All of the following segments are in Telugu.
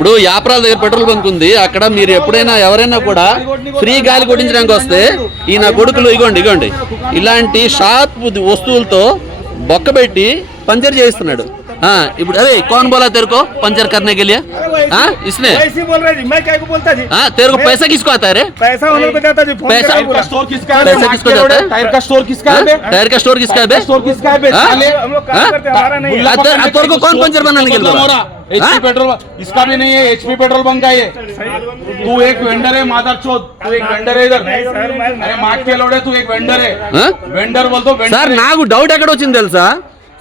ఇప్పుడు యాప్రాల దగ్గర పెట్రోల్ బంక్ ఉంది, అక్కడ మీరు ఎప్పుడైనా ఎవరైనా కూడా ఫ్రీ గాలి కొట్టించడానికి వస్తే ఈ నా కొడుకులు ఇగోండి ఇలాంటి షార్ప్ వస్తువులతో బొక్కబెట్టి పంచర్ చేయిస్తున్నాడు. ఇప్పుడు अरे कौन बोला तेरे को पंचर करने के लिए? इसने ऐसे बोल रहा जी, मैं क्या को बोलता जी? तेरे को पैसा किसको आता है रे? पैसा उन्होंने को देता जी, फोन पैसा करा पूरा। स्टोर किसका है? पैसा किसको देता है? टायर का स्टोर किसका है? टायर का स्टोर किसका है बे? स्टोर किसका है? साले हम लोग काम करते हैं, हमारा नहीं है। तेरे को कौन पंचर बनाने के लिए बोला? एचपी पेट्रोल इसका भी नहीं है, एचपी पेट्रोल बंक का ये। तू एक वेंडर है मादरचोद, तू एक वेंडर है इधर। अरे मार के लोड़े, तू एक वेंडर है। वेंडर बोल तो वेंडर। సార్ నాకు డౌట్ ఎక్కడ వచ్చింది తెలుసా?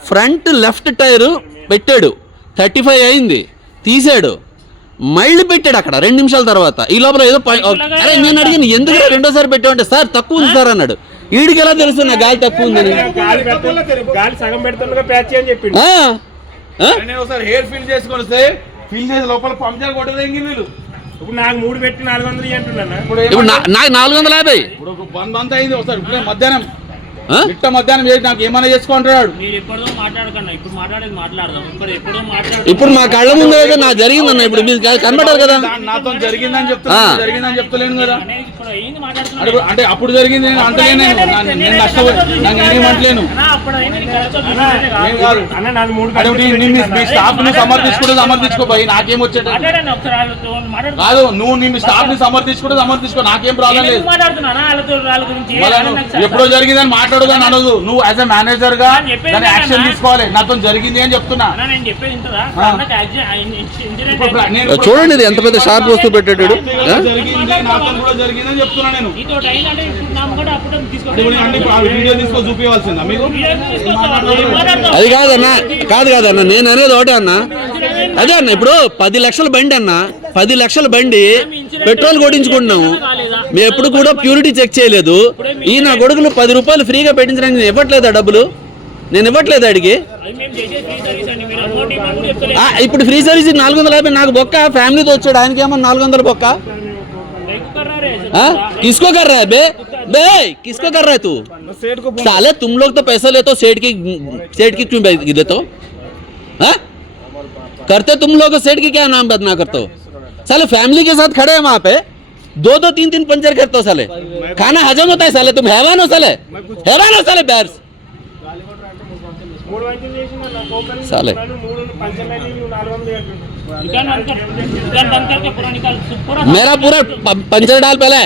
ఫ్రంట్ లెఫ్ట్ టైర్ పెట్టాడు, 35 అయింది, తీసాడు, మైళ్ళు పెట్టాడు అక్కడ 2 నిమిషాల తర్వాత. ఈ లోపల ఏదో అరే నేను అడిగాను ఎందుకు రెండోసారి పెట్టామంటే సార్ తక్కువ ఉంది సార్ అన్నాడు. వీడికి ఎలా తెలుసు నా గాలి తక్కువ ఉందని? గాలి సగం పెడుతుండగా ప్యాచ్ అని చెప్పిండు. ఒకసారి హెయిర్ ఫిల్ చేసుకొని వస్తే ఫిల్ చేసి లోపల పంచర్ కొట్టదేంగి వీళ్ళు. ఇప్పుడు నాకు 3 పెట్టి 400 అంటున్నా. ఇప్పుడు నాకు 450. ఇప్పుడు 1 అయింది. ఒకసారి ఇప్పుడే మధ్యాహ్నం మధ్యాహ్నం చేసి నాకు ఏమైనా చేసుకుంటాడు. ఇప్పుడు మా కళ్ళ ముందు ఏదో నాకు జరిగిందన్న, ఇప్పుడు మీరు కనబడ్డారు కదా. నాతో జరిగిందని చెప్తలేను కదా. అంటే అప్పుడు జరిగింది నేను అంటలేను, నేను నష్టపోయి నాకు ఏమంటలేను. మీ స్టాఫ్ ని సమర్థించుకోపోయి నాకేం వచ్చేట కాదు. నువ్వు నీ స్టాఫ్ ని సమర్థించుకో, నాకేం ప్రాబ్లం లేదు. ఎప్పుడో జరిగిందని మాట్లాడుదని అనదు. నువ్వు యాజ్ ఎ మేనేజర్ గా దాన్ని యాక్షన్ తీసుకోవాలి. నాతో జరిగింది అని చెప్తున్నా. చూడండి ఇది ఎంత పెద్ద షార్ప్ వస్తువు పెట్టాడు. జరిగిందని చెప్తున్నా నేను. వీడియో తీసుకో చూపించాల్సిందా మీకు? అది కాదన్న నేను అనేది ఒకటే అన్న. అదే అన్న, ఇప్పుడు 10 లక్షల బండి అన్న, 10 లక్షల బండి పెట్రోల్ కొట్టించుకుంటున్నాము. మేము ఎప్పుడు కూడా ప్యూరిటీ చెక్ చేయలేదు. ఈ నా కొడుకులు 10 రూపాయలు ఫ్రీగా పెట్టించడానికి ఇవ్వట్లేదా డబ్బులు? నేను ఇవ్వట్లేదు అడిగి. ఇప్పుడు ఫ్రీ సర్వీస్ 450 నాకు బొక్క. ఫ్యామిలీతో వచ్చాడు, ఆయనకి ఏమో 400 బొక్క. किसको कर रहा है बे? किसको कर रहा है तू? साले तुम लोग तो पैसा लेते हो, सेठ की क्यों देते हो? करते तुम लोग सेठ की क्या नाम बदना करते हो? साले फैमिली के साथ खड़े हैं वहां पे, 2-2 3-3 पंचर करते हो साले. खाना हजम होता है साले? तुम हैवान हो साले, हैवान हो साले बैर्स साले. मेरा पूरा पंचर डाल पहले.